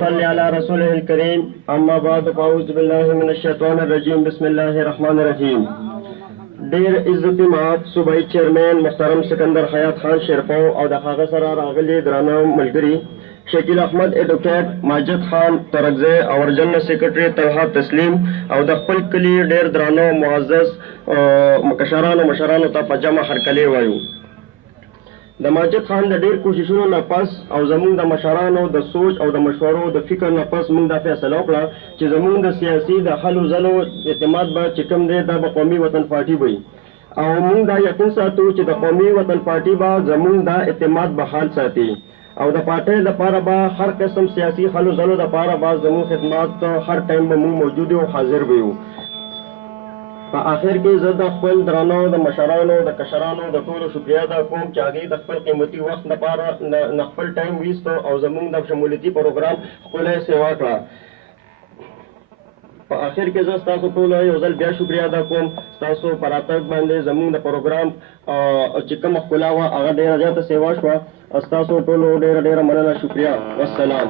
صل على رسوله الكريم اما بعد فاعوذ بالله من الشیطان الرجیم بسم الله الرحمن الرحیم. ډیر عزت مات صوبائی چیرمن محترم سکندر حیات خان شیرپو او د هغه سره راغلي درانه ملګري شکیل احمد ایڈوکیټ ماجد خان ترکزی او جنرل سیکرټری طلحه تسلیم او د خپل کلی ډیر درانه معزز مشرانو ته په جمع هرکلی وایو. د ماجد خان د ډیر کوششونو نه پس او زموږ د مشرانو د سوچ او د مشورو د فکر نه پس موږ دا فیصله وکړه چې زموږ د سیاسي د حلو ځلو اعتماد به چې کوم دی دا به قومي وطن پارټي وي او موږ دا یقین ساتو چې د قومي وطن پارټي به زموږ دا اعتماد به حال ساتي او د پارټۍ لپاره به هر قسم سیاسي حلو ځلو لپاره به زموږ خدمات هر ټایم به موږ موجود او حاضر وي. په آخر کې زه د خپل درانو د مشرانو د کشرانو د ټولو شکریا ادا کوم چې هغوی د خپل قیمتي وخت لپاره نه خپل ټایم ویستو او زموږ د شمولیتي پروګرام ښکلی سیوا کړه. په آخر کې زه ستاسو ټولو یو ځل بیا شکریا ادا کوم. ستاسو په راتګ باندې زموږ د پروګرام چې کومه ښکلا وه هغه ډېره زیاته سیوا شوه. ستاسو ټولو ډېره مننه، شکریا، والسلام.